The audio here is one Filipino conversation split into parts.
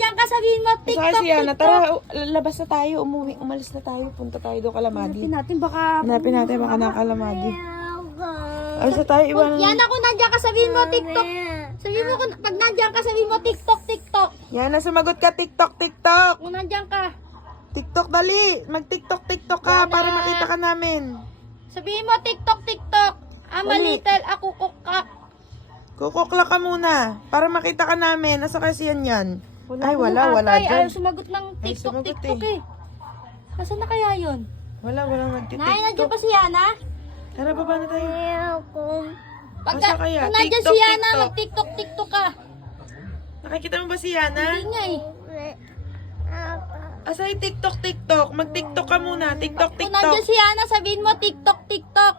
nandiyan ka, sabihin mo, Saka TikTok, si Yana, TikTok. tara, labas na tayo, umalis na tayo, punta tayo doon kalamadi. Hanapin natin, baka... Hanapin natin, baka nakalamadi. Alis na tayo, iwan. Yana, kung nandiyan ka, sabihin mo, TikTok. Sabihin mo, pag nandiyan ka, sabihin mo, TikTok, TikTok. Yana, sumagot ka, TikTok, TikTok. Kung nandiyan ka. TikTok, dali. Mag-TikTok, TikTok ka, Yana. para makita ka namin. Sabihin mo, TikTok, TikTok. I'm a Dali. little, ako kukak. Kukukla ka muna, para makita ka namin. Nasa kasi yan. Ay, wala Atay, dyan. ayaw sumagot ng Ay, TikTok, sumagot TikTok eh. Nasaan na kaya yun? Walang Nay, nandiyan nagtitiktok. pa si Yana? Tara, baba na tayo. Pagka, Asa kaya? kung nandiyan TikTok, si Yana, TikTok. mag-TikTok, TikTok ka. Nakikita mo ba si Yana? Hindi nga eh. Asa yung TikTok, TikTok? Mag-TikTok ka muna. TikTok, Kung TikTok. nandiyan si Yana, sabihin mo, TikTok, TikTok.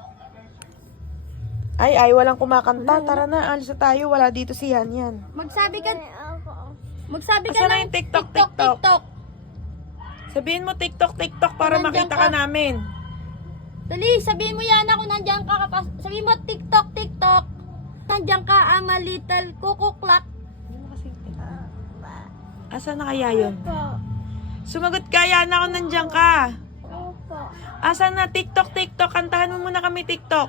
Ay, walang kumakanta. Tara na, alis na tayo. Wala dito si Yan. Magsabi ka. Magsabi ka Asa na ng yung TikTok, TikTok, TikTok? TikTok. Sabihin mo TikTok, TikTok para Nandiyan makita ka. ka namin. Dali, sabihin mo Yana kung nandiyan ka. Sabihin mo, TikTok, TikTok. Nandiyan ka, I'm a little kukuklak. Asa na kaya yun? Sumagot ka, Yana, kung nandiyan ka. Asa na TikTok, TikTok? Kantahan mo muna kami TikTok.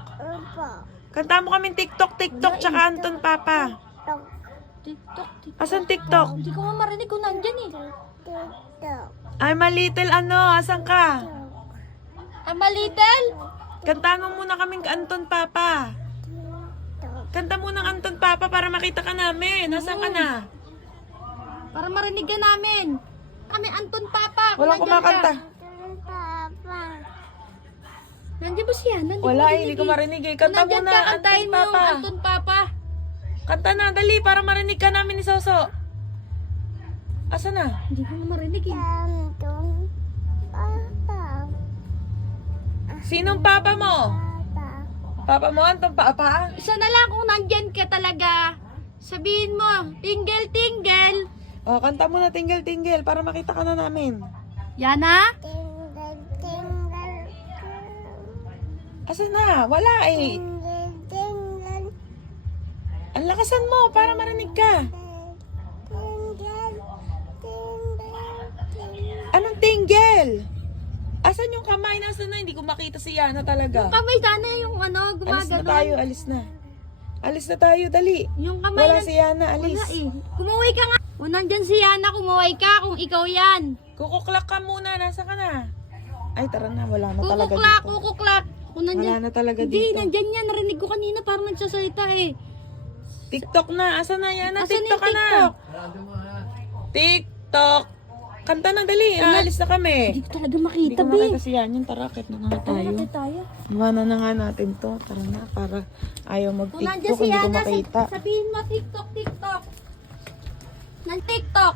Kantahan mo kami TikTok, TikTok, tsaka Anton Papa. TikTok, TikTok. Asan TikTok? Hindi ko nga marinig kung nandiyan eh. I'm a little ano, asan ka? I'm a little. Kantahan mo muna kaming Anton Papa. Kanta mo ng Anton Papa para makita ka namin. Nasaan ka na? Para marinig ka namin. Kami Anton Papa. Kung Walang nandiyan kumakanta. ka. Nandiyan ba si Yana? Wala eh, hindi ko marinig eh. Kung Kanta nandiyan muna, ka, Anton kantahin mo yung Papa. Anton Papa. Kanta na, dali, para marinig ka namin ni Soso. Asa na? Hindi ko nga marinig eh. Sinong Papa mo? Papa mo, Anton Papa? Isa na lang kung nandyan ka talaga. Sabihin mo, tingle, tingle. O, kanta mo na Tingle Tingle para makita ka na namin. Yana? Asa na? Wala eh. Ang lakasan mo para marinig ka. Anong tingle? Asan yung kamay? Nasaan na? Hindi ko makita si Yana talaga. Kamay sana yung ano, Alis na gumagano. tayo, alis na. Alis na tayo, dali. Yung kamay Wala na- si Yana, alis. Wala eh. Kumuwi ka nga. Kung nandyan si Yana, kumuwi ka kung ikaw yan. Kukuklak ka muna, nasa ka na? Ay, tara na, wala na talaga Kukuklak, dito. kukuklak. Kung Wala nandyan. na talaga Hindi, dito. nandyan yan. Narinig ko kanina parang nagsasalita eh. TikTok na, asa na Yana? Asan TikTok yung ka na. TikTok? TikTok. Kanta na, dali. Alis na kami. Hindi ko talaga Hindi makita, ko Bi. makita si Yan yung tarakit na nga tayo. Bakit tayo? Iwanan na nga natin to. Tara na, para ayaw Kung mag-TikTok, nandyan si hindi ko Yana, makita. sabihin mo TikTok, TikTok. Ng TikTok.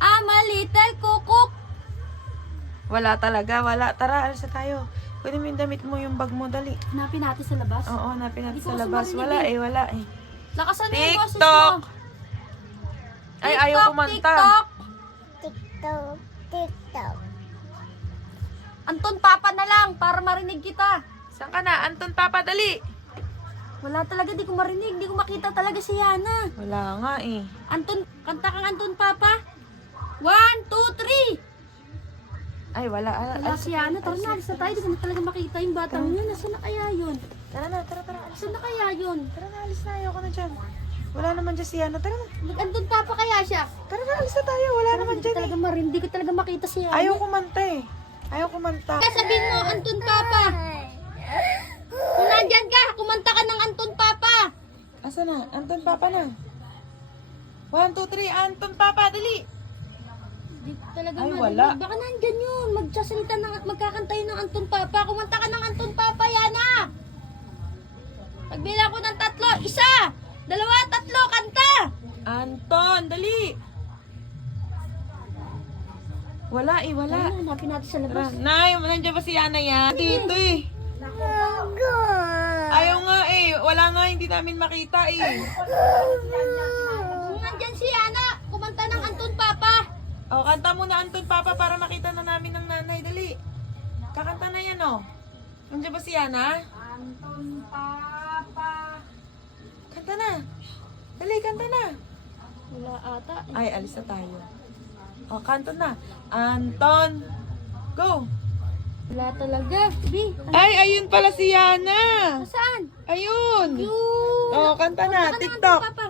I'm a little kukuk. Wala talaga, wala. Tara, alis na tayo. Pwede mo yung damit mo, yung bag mo, dali. Hanapin natin sa labas. Oo, napin natin Hindi ko sa kasi labas. marinig Wala eh. wala eh. Lakasan mo yung boses TikTok! mo. Ay, TikTok, ayaw kumanta. TikTok. Anton Papa na lang para marinig kita. Saan ka na? Anton Papa, dali. Wala talaga, di ko marinig. Di ko makita talaga si Yana. Wala nga eh. Anton, kanta kang Anton Papa. 1, 2, 3. Ay, wala. Wala si Yana. Tara na, alis na tayo. Di ko na talaga makita yung batang yun. Nasaan na kaya yun? Tara na, tara. Nasaan na kaya yun? Tara na, alis na. Ayaw ko na dyan. Wala naman dyan si Yana. Tara na. Mag-Anton Papa kaya siya? Tara na, alis na tayo. Wala naman Hindi ko dyan eh. talaga marinig. Di ko talaga makita si Yana. Ayaw kumanta eh. Ayaw kumanta. Kaya sabihin mo, Anton Papa. Kung nandyan ka, kumanta ka ng Anton Papa. Asa na? Anton Papa na. 1, 2, 3. Anton Papa, dali. Di ko talaga Ay, marinig. wala. Baka nandyan yun. Magsasalita ng, magkakanta yun ng Anton Papa. Kumanta ka ng Anton Papa, Yana. Pagbila ko ng 3, 1, 2, 3, kanta. Anton, dali. Wala eh, wala. Wala, hanapin natin sa Tara. labas. Nay, nandiyan ba si Yana yan? Dito eh. Ayaw nga eh. Wala nga, hindi namin makita eh. Kung nandyan si Yana, kumanta ng Anton Papa. O, kanta muna Anton Papa para makita na namin ng nanay. Dali. Kakanta na yan oh. Nandiyan ba si Yana? Anton Papa. Kanta na. Dali, kanta na. Wala ata. Ay, alis na tayo. O, kanto na. Anton, go! Wala talaga. Bi, Ay, ayun pala si Yana. saan? Ayun. Yun. O, kanta na. Saan naman TikTok. Papa?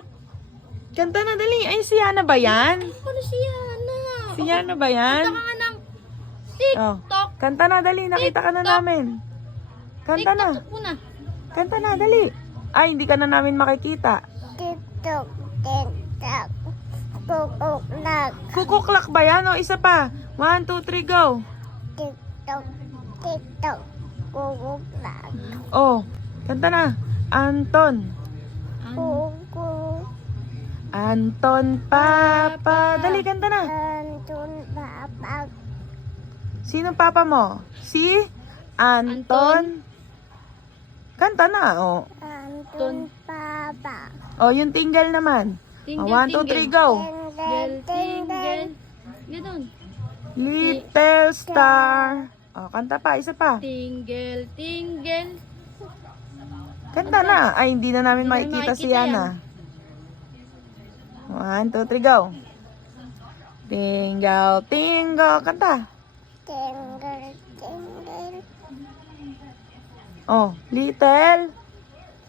Kanta na, dali. Ay, si Yana ba yan? Ano siya na? Si Yana ba yan? Kanta ka nga ng Oh. TikTok. Kanta na, dali. Nakita ka na TikTok. namin. Kanta na. TikTok muna. Kanta na, dali. Ay, hindi ka na namin makikita. TikTok, TikTok, kukuklak, Kukuklak ba yan? O, isa pa. 1, 2, 3, go. TikTok, TikTok, kukuklak, Oh, kanta na. Anton. kuku, Anton Papa. Dali, kanta na. antun papag, Sino papa mo? Si Anton. Kanta na. Oh. antun papa, Oh, yung tinggal naman. Oh, 1, 2, 3, go. tinggal, tinggal, Ganun. Little star. Oh, kanta pa. Isa pa. Tingle, tingle. Kanta na. Ay, hindi na namin Hindi namin makikita si makikita Yana. 1, 2, 3, go. Tingle, tingle. Kanta. tinggal, tinggal, Oh, little.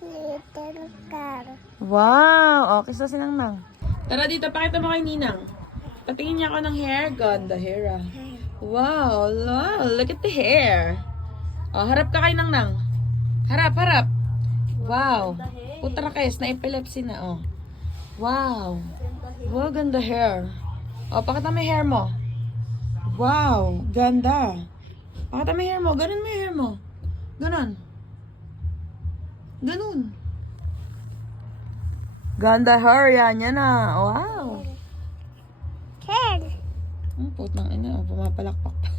little car, Wow. Okay, so sinang-nang. Tara dito, pakita mo kay Ninang. Patingin niya ako ng hair. Ganda hair ah. Wow, look at the hair. Oh, harap ka kay Nang-nang. Harap, harap. Wow. Utrakes, na epilepsy na oh. Wow. Wow, ganda hair. Oh, pakita mo yung hair mo. Wow, ganda. Pakita mo yung hair mo. Ganun mo yung hair mo. Ganun. Ganun. Ganda hair yan. Yan ah. Wow. kel, Ang putang ina. Oh, pumapalakpak pa.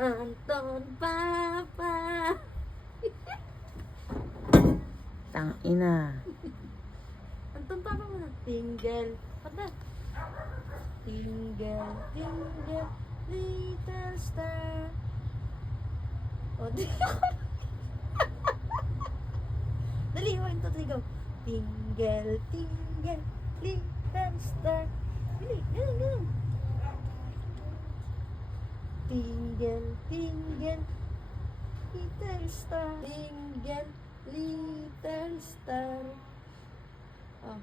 Anton Papa. Tang ina. Anton Papa muna. Tingle. Pata. Tingle, tingle, little star. O, di Dali, 1, 2, 3, go. Tingle, tingle, little star. Dali, ganun, ganun. Tingle, tingle, little star. Tingle, little star. Oh.